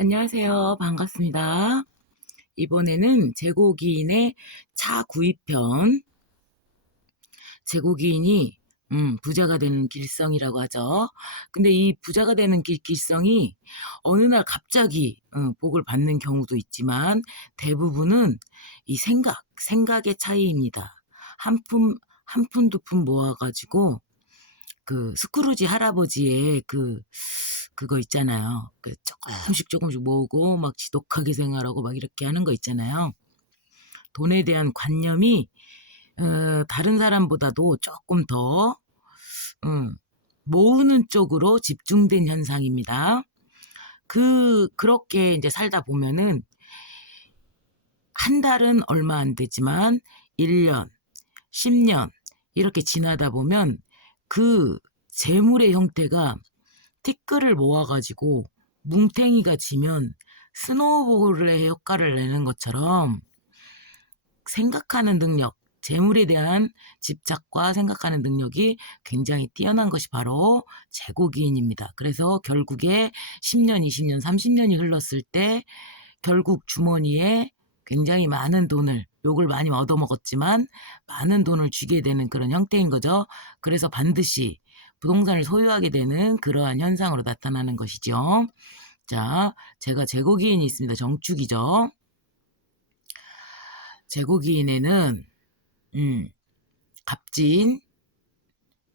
안녕하세요. 반갑습니다. 이번에는 제고기인의 차 구입편, 제고기인이 부자가 되는 길성이라고 하죠. 근데 이 부자가 되는 길성이 어느 날 갑자기 복을 받는 경우도 있지만 대부분은 이 생각의 차이입니다. 한 푼 두 푼 모아가지고 그 스크루지 할아버지의 그거 있잖아요. 그 조금씩 모으고 막 지독하게 생활하고 막 이렇게 하는 거 있잖아요. 돈에 대한 관념이 다른 사람보다도 조금 더 모으는 쪽으로 집중된 현상입니다. 그렇게 이제 살다 보면은 한 달은 얼마 안 되지만 1년, 10년 이렇게 지나다 보면 그 재물의 형태가 티끌을 모아가지고 뭉탱이가 지면 스노우볼의 효과를 내는 것처럼 생각하는 능력, 재물에 대한 집착과 생각하는 능력이 굉장히 뛰어난 것이 바로 제고기인입니다. 그래서 결국에 10년, 20년, 30년이 흘렀을 때 결국 주머니에 굉장히 많은 돈을, 욕을 많이 얻어먹었지만 많은 돈을 쥐게 되는 그런 형태인 거죠. 그래서 반드시 부동산을 소유하게 되는 그러한 현상으로 나타나는 것이죠. 자, 제가 제고기인이 있습니다. 정축이죠. 제고기인에는 갑진,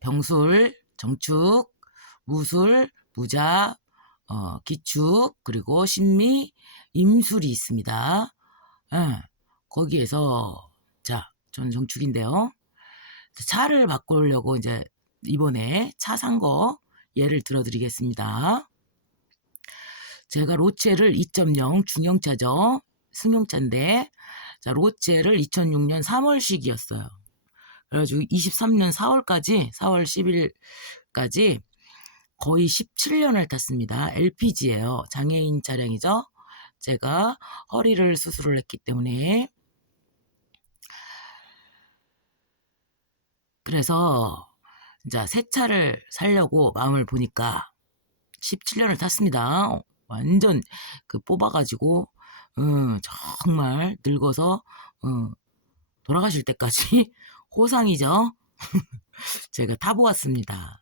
병술, 정축, 무술, 무자, 기축, 그리고 신미, 임술이 있습니다. 거기에서 자, 저는 정축인데요. 차를 바꾸려고 이제 이번에 차 산 거 예를 들어드리겠습니다. 제가 로체를 2.0 중형차죠. 승용차인데 자, 로체를 2006년 3월식이었어요. 그래가지고 23년 4월까지 4월 10일까지 거의 17년을 탔습니다. LPG예요. 장애인 차량이죠. 제가 허리를 수술을 했기 때문에. 그래서 이제 새 차를 사려고 마음을 보니까 17년을 탔습니다. 완전 뽑아가지고 정말 늙어서 돌아가실 때까지 호상이죠. 제가 타보았습니다.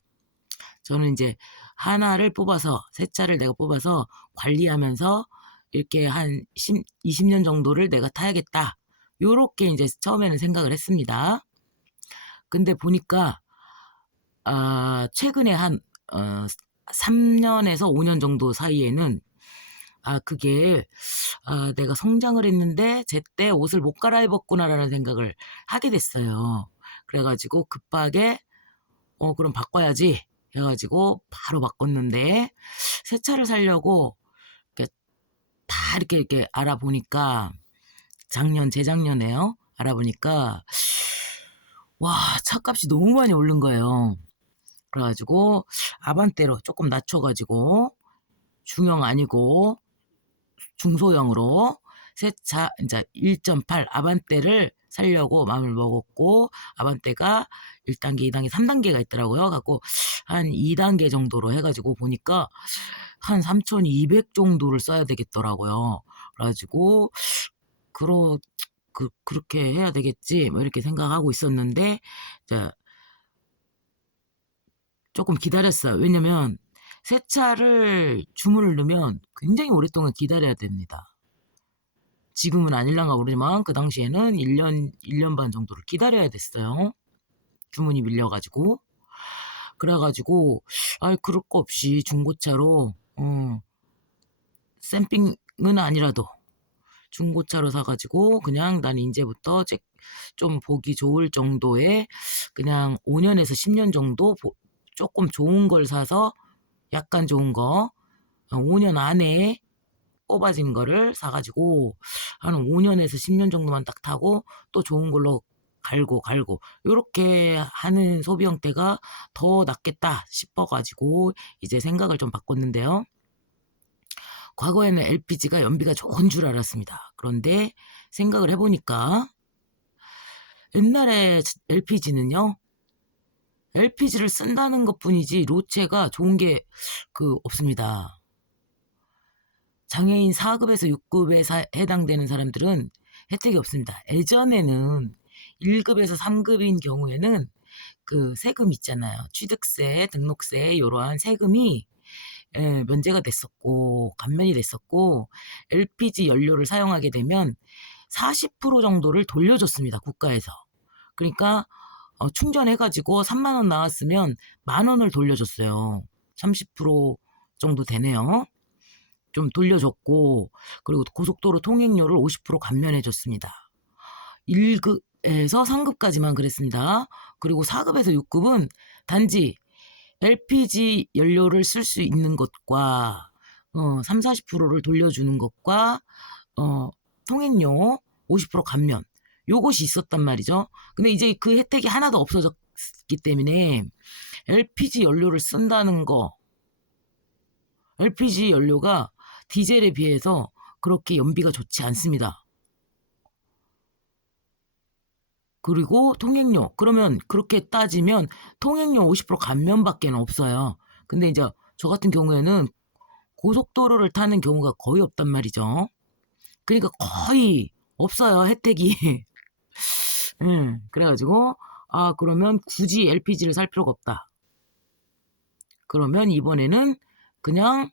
저는 이제 하나를 뽑아서 새 차를 내가 뽑아서 관리하면서 이렇게 한 20년 정도를 내가 타야겠다. 요렇게 이제 처음에는 생각을 했습니다. 근데 보니까 최근에 한 3년에서 5년 정도 사이에는 그게 내가 성장을 했는데 제때 옷을 못 갈아입었구나라는 생각을 하게 됐어요. 그래가지고 급하게 그럼 바꿔야지 해가지고 바로 바꿨는데 새 차를 사려고 다 이렇게 알아보니까 재작년에요. 알아보니까 와, 차값이 너무 많이 오른 거예요. 그래가지고 아반떼로 조금 낮춰가지고 중형 아니고 중소형으로 새 차 이제 1.8 아반떼를 살려고 마음을 먹었고 아반떼가 1단계, 2단계, 3단계가 있더라고요. 갖고 한 2단계 정도로 해가지고 보니까 한 3,200 정도를 써야 되겠더라고요. 그래가지고 그렇게 해야 되겠지 뭐 이렇게 생각하고 있었는데 이제 조금 기다렸어요. 왜냐면 새 차를 주문을 넣으면 굉장히 오랫동안 기다려야 됩니다. 지금은 아닐란가 모르지만 그 당시에는 1년 반 정도를 기다려야 됐어요. 주문이 밀려가지고. 그래가지고 그럴 거 없이 중고차로 샘핑은 아니라도 중고차로 사가지고 그냥 난 이제부터 좀 보기 좋을 정도의 그냥 5년에서 10년 정도 조금 좋은 걸 사서 약간 좋은 거 5년 안에 뽑아진 거를 사가지고 한 5년에서 10년 정도만 딱 타고 또 좋은 걸로 갈고 요렇게 하는 소비 형태가 더 낫겠다 싶어가지고 이제 생각을 좀 바꿨는데요. 과거에는 LPG가 연비가 좋은 줄 알았습니다. 그런데 생각을 해보니까 옛날에 LPG는요. LPG를 쓴다는 것 뿐이지 로체가 좋은 게 없습니다. 장애인 4급에서 6급에 해당되는 사람들은 혜택이 없습니다. 예전에는 1급에서 3급인 경우에는 그 세금 있잖아요. 취득세, 등록세 이러한 세금이 면제가 됐었고 감면이 됐었고 LPG 연료를 사용하게 되면 40% 정도를 돌려줬습니다. 국가에서. 그러니까 충전해가지고 3만 원 나왔으면 10,000원을 돌려줬어요. 30% 정도 되네요. 좀 돌려줬고 그리고 고속도로 통행료를 50% 감면해줬습니다. 1급에서 3급까지만 그랬습니다. 그리고 4급에서 6급은 단지 LPG 연료를 쓸 수 있는 것과 3, 40%를 돌려주는 것과 통행료 50% 감면 요것이 있었단 말이죠. 근데 이제 그 혜택이 하나도 없어졌기 때문에 LPG 연료를 쓴다는 거 LPG 연료가 디젤에 비해서 그렇게 연비가 좋지 않습니다. 그리고 통행료 그러면 그렇게 따지면 통행료 50% 감면밖에 없어요. 근데 이제 저 같은 경우에는 고속도로를 타는 경우가 거의 없단 말이죠. 그러니까 거의 없어요 혜택이. 그래가지고 그러면 굳이 LPG를 살 필요가 없다. 그러면 이번에는 그냥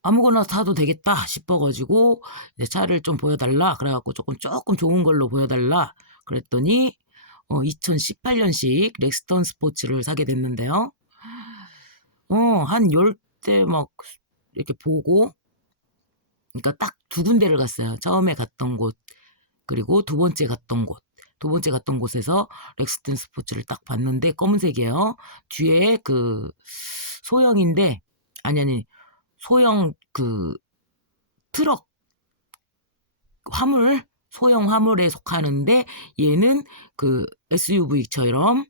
아무거나 사도 되겠다 싶어가지고 차를 좀 보여달라 그래갖고 조금 좋은 걸로 보여달라 그랬더니 2018년식 렉스턴 스포츠를 사게 됐는데요. 한 10대 막 이렇게 보고 그러니까 딱 두 군데를 갔어요. 처음에 갔던 곳 그리고 두 번째 갔던 곳에서 렉스턴 스포츠를 딱 봤는데 검은색이에요. 뒤에 그 소형인데 아니 소형 그 트럭 화물 소형 화물에 속하는데 얘는 그 SUV처럼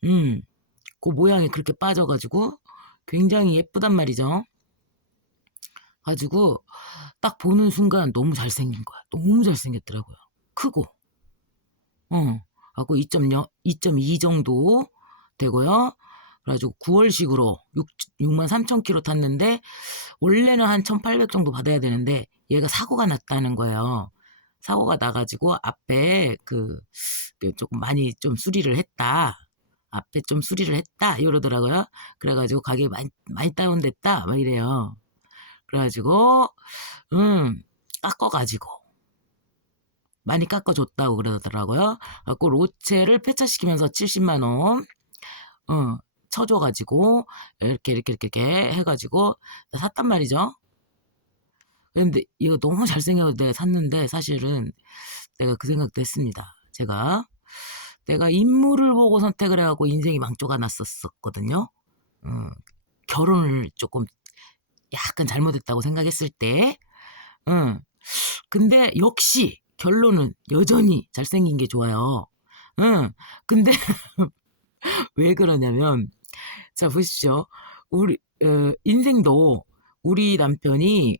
그 모양이 그렇게 빠져가지고 굉장히 예쁘단 말이죠. 가지고 딱 보는 순간 너무 잘생긴 거야. 너무 잘생겼더라고요. 크고 하고 2.2 정도 되고요. 그래가지고 9월식으로 63,000km 탔는데 원래는 한 1,800 정도 받아야 되는데 얘가 사고가 났다는 거예요. 사고가 나가지고 앞에 그 조금 많이 좀 수리를 했다. 앞에 좀 수리를 했다 이러더라고요. 그래가지고 가격이 많이 다운됐다 막 이래요. 그래가지고 깎아가지고 많이 깎아줬다고 그러더라고요. 그래갖고 로체를 폐차시키면서 70만 원 쳐줘가지고 이렇게 해가지고 샀단 말이죠. 근데 이거 너무 잘생겨서 내가 샀는데 사실은 내가 그 생각도 했습니다. 내가 인물을 보고 선택을 해갖고 인생이 망조가 났었거든요. 결혼을 조금 약간 잘못했다고 생각했을 때 근데 역시 결론은 여전히 잘생긴 게 좋아요. 근데 왜 그러냐면 자 보십시오. 우리 인생도 우리 남편이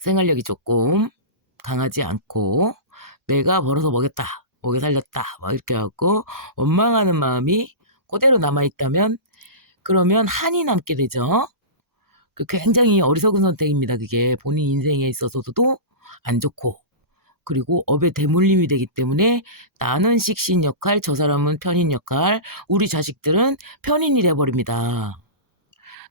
생활력이 조금 강하지 않고 내가 벌어서 먹였다 먹여 살렸다 막 이렇게 해갖고 원망하는 마음이 그대로 남아있다면 그러면 한이 남게 되죠. 그 굉장히 어리석은 선택입니다. 그게 본인 인생에 있어서도 안 좋고 그리고 업의 대물림이 되기 때문에 나는 식신 역할, 저 사람은 편인 역할, 우리 자식들은 편인이 돼버립니다.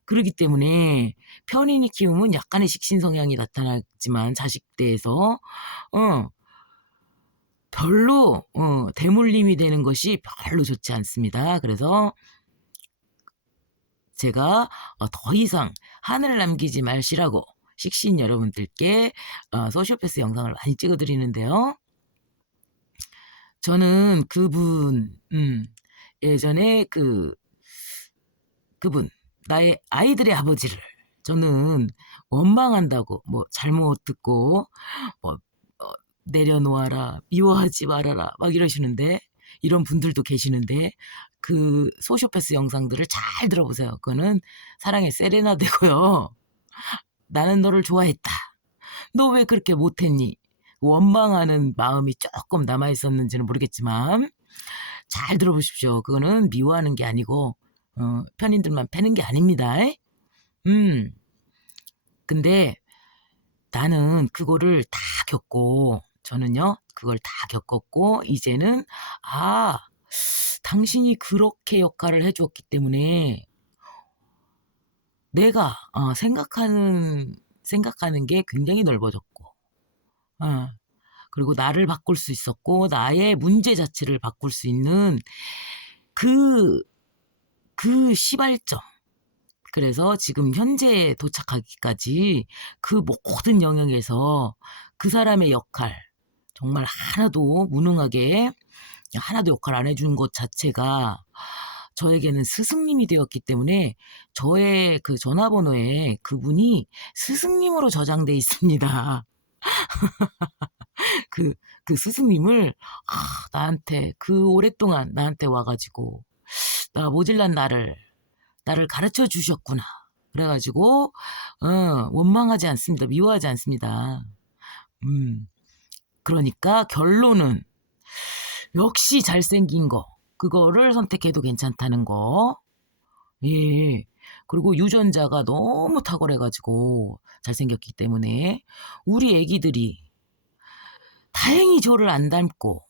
그렇기 때문에 편인이 키우면 약간의 식신 성향이 나타나지만 자식대에서 별로 대물림이 되는 것이 별로 좋지 않습니다. 그래서 제가 더 이상 하늘을 남기지 마시라고 식신 여러분들께 소시오패스 영상을 많이 찍어드리는데요. 저는 그분 예전에 그분 나의 아이들의 아버지를 저는 원망한다고 뭐 잘못 듣고 뭐 내려놓아라 미워하지 말아라 막 이러시는데 이런 분들도 계시는데 그 소시오패스 영상들을 잘 들어보세요. 그거는 사랑의 세레나데고요. 나는 너를 좋아했다. 너 왜 그렇게 못했니? 원망하는 마음이 조금 남아있었는지는 모르겠지만 잘 들어보십시오. 그거는 미워하는 게 아니고 편인들만 패는 게 아닙니다. 근데 나는 그거를 다 겪고 저는요 그걸 다 겪었고 이제는 아 당신이 그렇게 역할을 해 줬기 때문에 내가 생각하는 게 굉장히 넓어졌고 어 그리고 나를 바꿀 수 있었고 나의 문제 자체를 바꿀 수 있는 그 시발점. 그래서 지금 현재에 도착하기까지 그 모든 영역에서 그 사람의 역할 정말 하나도 무능하게 하나도 역할 안 해준 것 자체가 저에게는 스승님이 되었기 때문에 저의 그 전화번호에 그분이 스승님으로 저장돼 있습니다. 그, 그 스승님을 나한테 그 오랫동안 나한테 와가지고 나 모질란 나를 가르쳐 주셨구나. 그래가지고 원망하지 않습니다. 미워하지 않습니다. 음, 그러니까 결론은 역시 잘생긴 거 그거를 선택해도 괜찮다는 거. 예. 그리고 유전자가 너무 탁월해가지고 잘생겼기 때문에 우리 애기들이 다행히 저를 안 닮고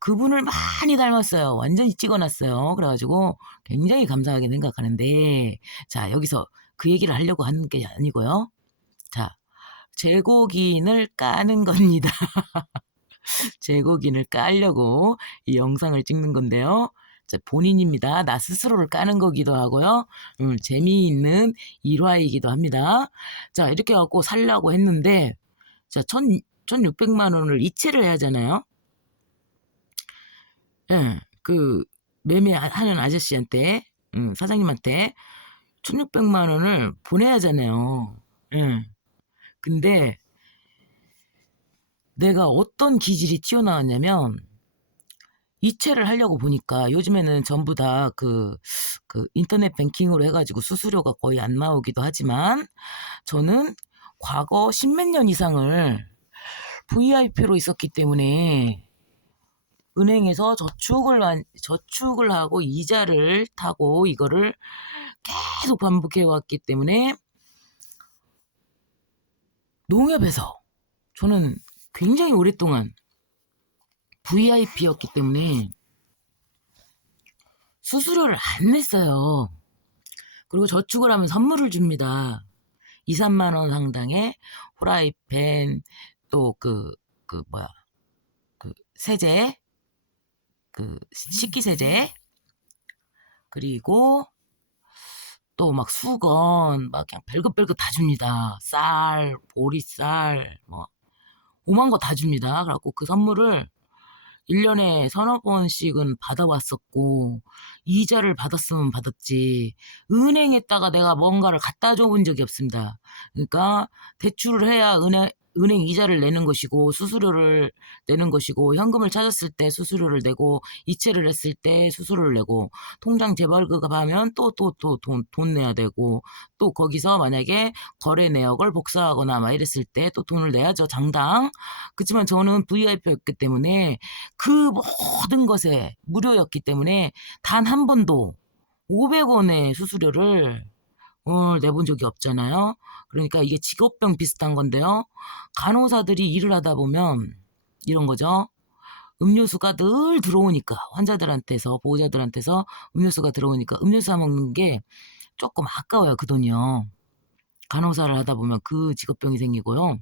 그분을 많이 닮았어요. 완전히 찍어놨어요. 그래가지고 굉장히 감사하게 생각하는데 자 여기서 그 얘기를 하려고 하는 게 아니고요. 자 제고긴을 까는 겁니다. 제고긴을 까려고 이 영상을 찍는 건데요. 자, 본인입니다. 나 스스로를 까는 거기도 하고요. 재미있는 일화이기도 합니다. 자, 이렇게 갖고 살라고 했는데, 자, 1,600만 원을 이체를 해야 하잖아요. 예, 그, 매매하는 아저씨한테, 사장님한테 1,600만 원을 보내야 하잖아요. 예. 근데 내가 어떤 기질이 튀어나왔냐면, 이체를 하려고 보니까 요즘에는 전부 다 그 인터넷 뱅킹으로 해가지고 수수료가 거의 안 나오기도 하지만 저는 과거 십몇 년 이상을 VIP로 있었기 때문에 은행에서 저축을 하고 이자를 타고 이거를 계속 반복해 왔기 때문에 농협에서 저는 굉장히 오랫동안 VIP였기 때문에 수수료를 안 냈어요. 그리고 저축을 하면 선물을 줍니다. 2, 3만 원 상당의 후라이팬 또 뭐야 세제 식기세제 그리고 또 막 수건 막 그냥 별것 다 줍니다. 쌀, 보리쌀 뭐 오만 거 다 줍니다. 그래갖고 그 선물을 1년에 서너 번씩은 받아왔었고 이자를 받았으면 받았지 은행에다가 내가 뭔가를 갖다 줘본 적이 없습니다. 그러니까 대출을 해야 은행 이자를 내는 것이고 수수료를 내는 것이고 현금을 찾았을 때 수수료를 내고 이체를 했을 때 수수료를 내고 통장 재발급하면 또 돈 내야 되고 또 거기서 만약에 거래 내역을 복사하거나 막 이랬을 때 또 돈을 내야죠 장당. 그렇지만 저는 VIP였기 때문에 그 모든 것에 무료였기 때문에 단 한 번도 500원의 수수료를 내본 적이 없잖아요. 그러니까 이게 직업병 비슷한 건데요. 간호사들이 일을 하다 보면 이런 거죠. 음료수가 늘 들어오니까 환자들한테서 보호자들한테서 음료수가 들어오니까 음료수 사 먹는 게 조금 아까워요. 그 돈이요. 간호사를 하다 보면 그 직업병이 생기고요.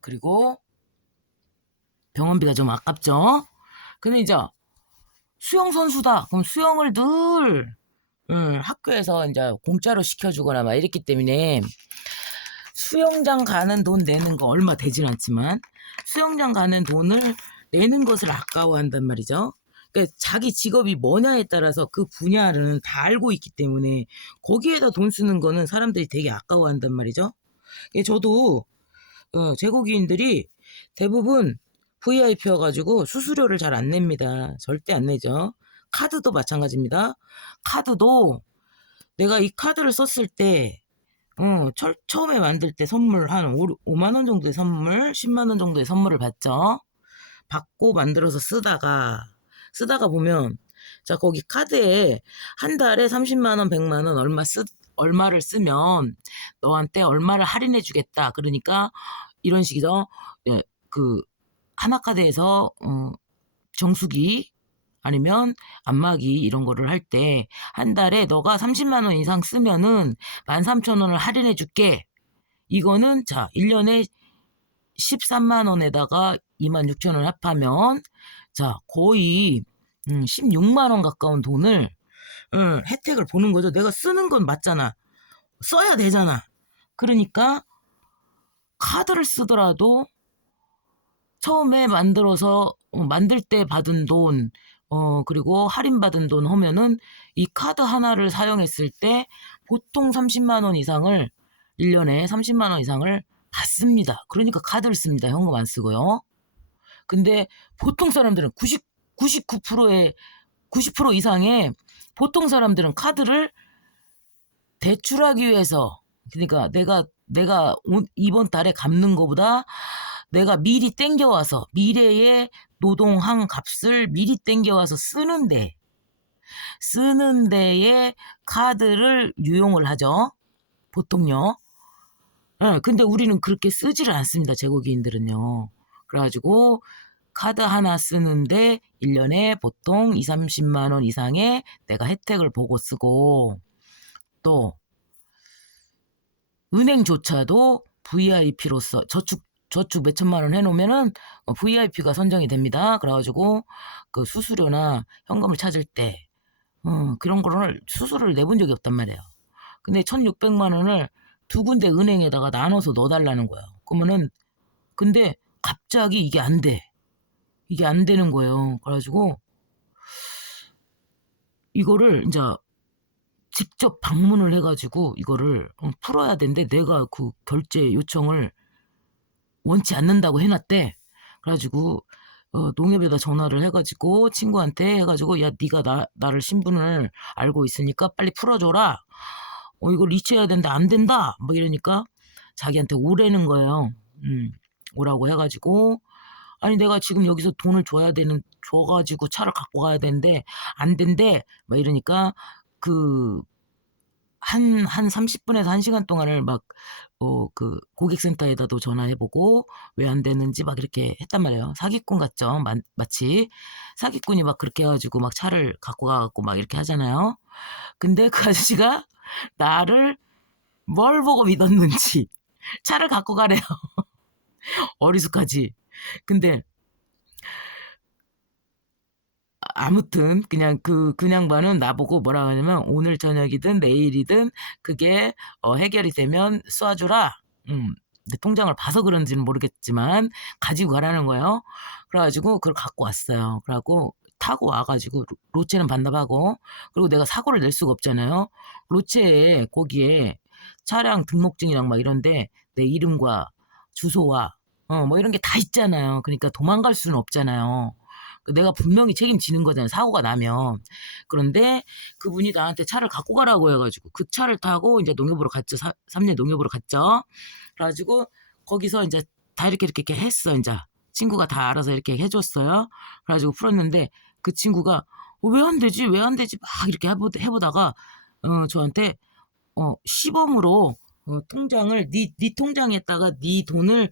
그리고 병원비가 좀 아깝죠. 근데 이제 수영 선수다. 그럼 수영을 늘 학교에서 이제 공짜로 시켜주거나 막 이랬기 때문에 수영장 가는 돈 내는 거 얼마 되진 않지만 수영장 가는 돈을 내는 것을 아까워한단 말이죠. 그러니까 자기 직업이 뭐냐에 따라서 그 분야를 다 알고 있기 때문에 거기에다 돈 쓰는 거는 사람들이 되게 아까워한단 말이죠. 저도 제국인들이 대부분 VIP여가지고 수수료를 잘 안 냅니다. 절대 안 내죠. 카드도 마찬가지입니다. 카드도 내가 이 카드를 썼을 때 처음에 만들 때 선물 한 5만 원 정도의 선물, 10만 원 정도의 선물을 받죠. 받고 만들어서 쓰다가 보면 자 거기 카드에 한 달에 30만 원, 100만 원 얼마를 쓰면 너한테 얼마를 할인해 주겠다. 그러니까 이런 식이죠. 예, 그 하나카드에서 정수기 아니면 안마기 이런 거를 할 때 한 달에 너가 30만 원 이상 쓰면은 13,000원을 할인해 줄게. 이거는 자 1년에 13만 원에다가 26,000원 합하면 자 거의 16만 원 가까운 돈을 혜택을 보는 거죠. 내가 쓰는 건 맞잖아. 써야 되잖아. 그러니까 카드를 쓰더라도 처음에 만들어서 만들 때 받은 돈 그리고 할인받은 돈 하면은 이 카드 하나를 사용했을 때 보통 30만 원 이상을 1년에 30만 원 이상을 받습니다. 그러니까 카드를 씁니다. 현금 안 쓰고요. 근데 보통 사람들은 99%의 90% 이상의 보통 사람들은 카드를 대출하기 위해서 그러니까 내가 이번 달에 갚는 거보다 내가 미리 땡겨와서 미래의 노동한 값을 미리 땡겨와서 쓰는 데에 카드를 유용을 하죠. 보통요. 근데 우리는 그렇게 쓰지를 않습니다. 제국인들은요. 그래가지고 카드 하나 쓰는데 1년에 보통 2, 30만 원 이상의 내가 혜택을 보고 쓰고 또 은행조차도 VIP로서 저축 몇 천만 원 해놓으면은 VIP가 선정이 됩니다. 그래가지고 그 수수료나 현금을 찾을 때 그런 거를 수수료를 내본 적이 없단 말이에요. 근데 1,600만 원을 두 군데 은행에다가 나눠서 넣어달라는 거예요. 그러면은 근데 갑자기 이게 안 돼. 이게 안 되는 거예요. 그래가지고 이거를 이제 직접 방문을 해가지고 이거를 풀어야 되는데 내가 그 결제 요청을 원치 않는다고 해놨대. 그래가지고 농협에다 전화를 해가지고 친구한테 해가지고 야 네가 나를 신분을 알고 있으니까 빨리 풀어줘라. 이거 리치해야 된다 안 된다 뭐 이러니까 자기한테 오라는 거예요. 오라고 해가지고 아니 내가 지금 여기서 돈을 줘가지고 차를 갖고 가야 되는데 안 된대 막 이러니까 그 한 30분에서 1시간 동안을 막 그 고객센터에다도 전화해보고 왜 안 되는지 막 이렇게 했단 말이에요. 사기꾼 같죠. 마치 사기꾼이 막 그렇게 해가지고 막 차를 갖고 가갖고 막 이렇게 하잖아요. 근데 그 아저씨가 나를 뭘 보고 믿었는지 차를 갖고 가래요. 어리숙하지. 근데 아무튼 그냥 그 양반은 나보고 뭐라 하냐면 오늘 저녁이든 내일이든 그게 해결이 되면 쏴주라. 내 통장을 봐서 그런지는 모르겠지만 가지고 가라는 거예요. 그래가지고 그걸 갖고 왔어요. 그래갖고 타고 와가지고 로체는 반납하고 그리고 내가 사고를 낼 수가 없잖아요. 로체에 거기에 차량 등록증이랑 막 이런데 내 이름과 주소와 뭐 이런 게 다 있잖아요. 그러니까 도망갈 수는 없잖아요. 내가 분명히 책임지는 거잖아요. 사고가 나면. 그런데 그분이 나한테 차를 갖고 가라고 해가지고 그 차를 타고 이제 농협으로 갔죠. 삼리 농협으로 갔죠. 그래가지고 거기서 이제 다 이렇게 했어. 이제 친구가 다 알아서 이렇게 해줬어요. 그래가지고 풀었는데 그 친구가 왜 안 되지? 왜 안 되지? 막 이렇게 해보다가 저한테 시범으로 통장을 네 통장에다가 네 돈을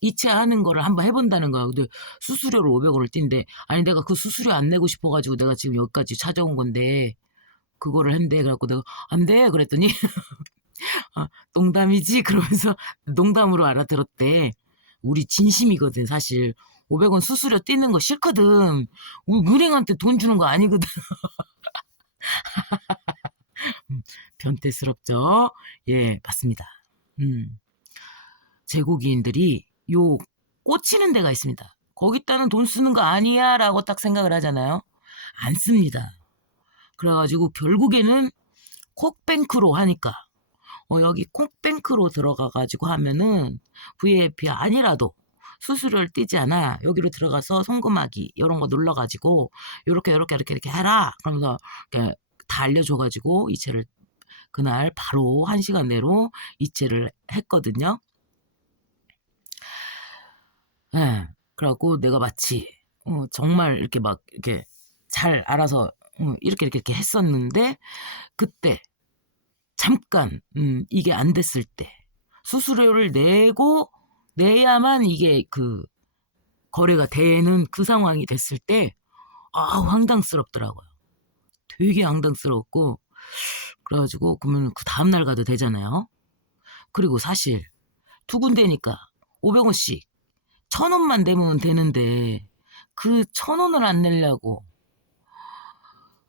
이체하는 거를 한번 해본다는 거야. 근데 수수료를 500원을 띈대. 아니 내가 그 수수료 안 내고 싶어가지고 내가 지금 여기까지 찾아온 건데 그거를 한대. 그래갖고 내가 안 돼. 그랬더니 농담이지. 그러면서 농담으로 알아들었대. 우리 진심이거든 사실. 500원 수수료 떼는 거 싫거든. 우리 은행한테 돈 주는 거 아니거든. 변태스럽죠? 예, 맞습니다. 제국인들이 요 꽂히는 데가 있습니다. 거기다는 돈 쓰는 거 아니야 라고 딱 생각을 하잖아요. 안 씁니다. 그래가지고 결국에는 콕뱅크로 하니까 여기 콕뱅크로 들어가가지고 하면은 VIP 아니라도 수수료를 떼지 않아. 여기로 들어가서 송금하기 이런 거 눌러가지고 이렇게 해라. 그러면서 이렇게 다 알려줘가지고 이체를 그날 바로 1시간 내로 이체를 했거든요. 예. 그래갖고 내가 마치 정말 이렇게 막 이렇게 잘 알아서 이렇게 했었는데 그때 잠깐 이게 안 됐을 때 수수료를 내야만 이게 그 거래가 되는 그 상황이 됐을 때 황당스럽더라고요. 되게 황당스럽고 그래가지고 그러면 그 다음날 가도 되잖아요. 그리고 사실 두 군데니까 500원씩 1,000원만 내면 되는데 그 1,000원을 안 내려고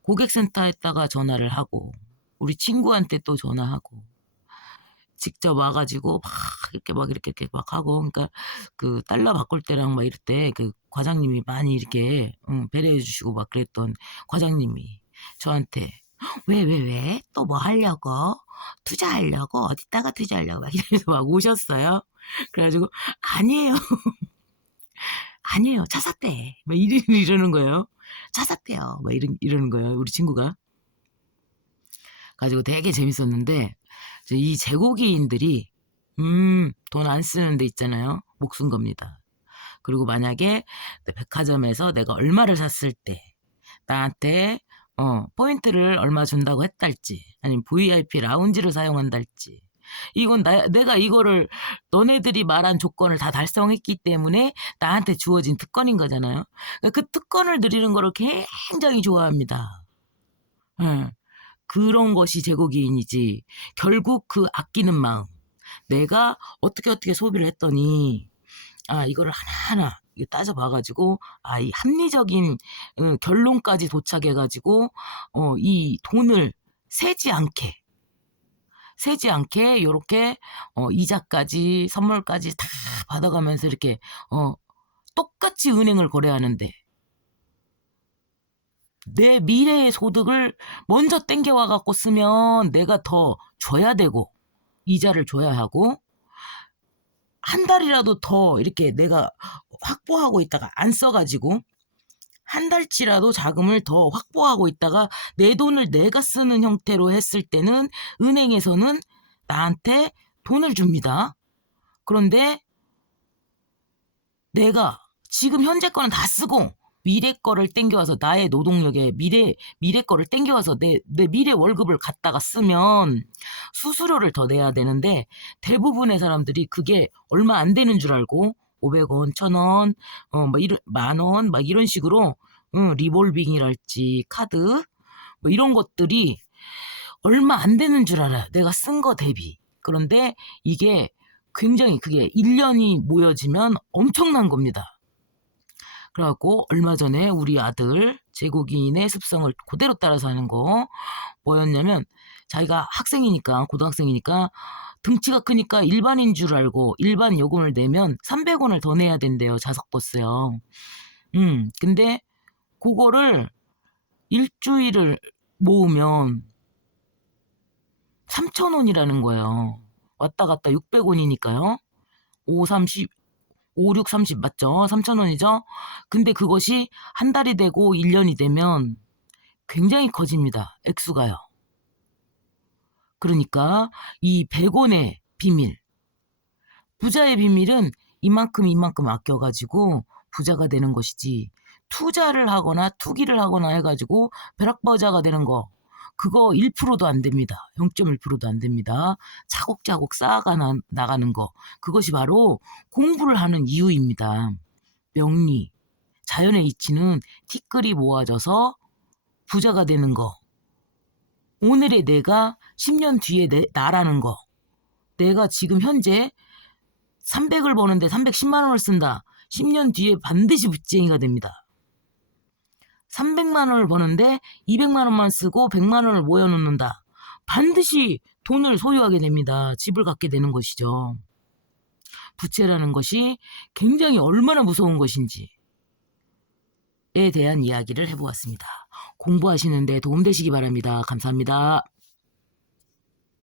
고객센터에다가 전화를 하고 우리 친구한테 또 전화하고 직접 와가지고 이렇게 막 하고 그러니까 그 달러 바꿀 때랑 막 이럴 때 그 과장님이 많이 이렇게 배려해 주시고 막 그랬던 과장님이 저한테 왜? 또 뭐 하려고? 투자하려고? 어디다가 투자하려고? 막 이래서 막 오셨어요. 그래가지고 아니에요. 아니에요. 차 샀대. 막 이러는 거예요. 차 샀대요. 막 이러는 거예요. 우리 친구가. 가지고 되게 재밌었는데 이 제고기인들이 돈 안 쓰는 데 있잖아요. 목숨 겁니다. 그리고 만약에 백화점에서 내가 얼마를 샀을 때 나한테 포인트를 얼마 준다고 했달지 아니면 VIP 라운지를 사용한달지 이건 내가 이거를 너네들이 말한 조건을 다 달성했기 때문에 나한테 주어진 특권인 거잖아요. 그 특권을 누리는 거를 굉장히 좋아합니다. 그런 것이 제고기인이지. 결국 그 아끼는 마음. 내가 어떻게 소비를 했더니 이거를 하나하나 따져봐가지고 이 합리적인 결론까지 도착해가지고 이 돈을 세지 않게 요렇게 이자까지 선물까지 다 받아가면서 이렇게 똑같이 은행을 거래하는데 내 미래의 소득을 먼저 땡겨와 갖고 쓰면 내가 더 줘야 되고 이자를 줘야 하고 한 달이라도 더 이렇게 내가 확보하고 있다가 안 써가지고 한 달치라도 자금을 더 확보하고 있다가 내 돈을 내가 쓰는 형태로 했을 때는 은행에서는 나한테 돈을 줍니다. 그런데 내가 지금 현재 거는 다 쓰고 미래 거를 땡겨와서 나의 노동력에 미래 거를 땡겨와서 내 미래 월급을 갖다가 쓰면 수수료를 더 내야 되는데 대부분의 사람들이 그게 얼마 안 되는 줄 알고 500원, 1,000원, 뭐 이런 만원 막 이런 식으로 리볼빙이랄지 카드 뭐 이런 것들이 얼마 안 되는 줄 알아요. 내가 쓴 거 대비. 그런데 이게 굉장히 그게 1년이 모여지면 엄청난 겁니다. 그래갖고 얼마 전에 우리 아들 제고기인의 습성을 그대로 따라서 하는 거 뭐였냐면 자기가 학생이니까 고등학생이니까 등치가 크니까 일반인 줄 알고 일반 요금을 내면 300원을 더 내야 된대요. 좌석버스요. 근데 그거를 일주일을 모으면 3,000원이라는 거예요. 왔다 갔다 600원이니까요. 5, 30, 5, 6, 30 맞죠? 3,000원이죠? 근데 그것이 한 달이 되고 1년이 되면 굉장히 커집니다. 액수가요. 그러니까 이 100원의 비밀, 부자의 비밀은 이만큼 아껴가지고 부자가 되는 것이지 투자를 하거나 투기를 하거나 해가지고 벼락부자가 되는 거 그거 1%도 안 됩니다. 0.1%도 안 됩니다. 차곡차곡 쌓아가 나가는 거 그것이 바로 공부를 하는 이유입니다. 명리, 자연의 이치는 티끌이 모아져서 부자가 되는 거 오늘의 내가 10년 뒤에 나라는 거 내가 지금 현재 300을 버는데 310만 원을 쓴다. 10년 뒤에 반드시 빚쟁이가 됩니다. 300만 원을 버는데 200만 원만 쓰고 100만 원을 모여놓는다. 반드시 돈을 소유하게 됩니다. 집을 갖게 되는 것이죠. 부채라는 것이 굉장히 얼마나 무서운 것인지에 대한 이야기를 해보았습니다. 공부하시는 데 도움되시기 바랍니다. 감사합니다.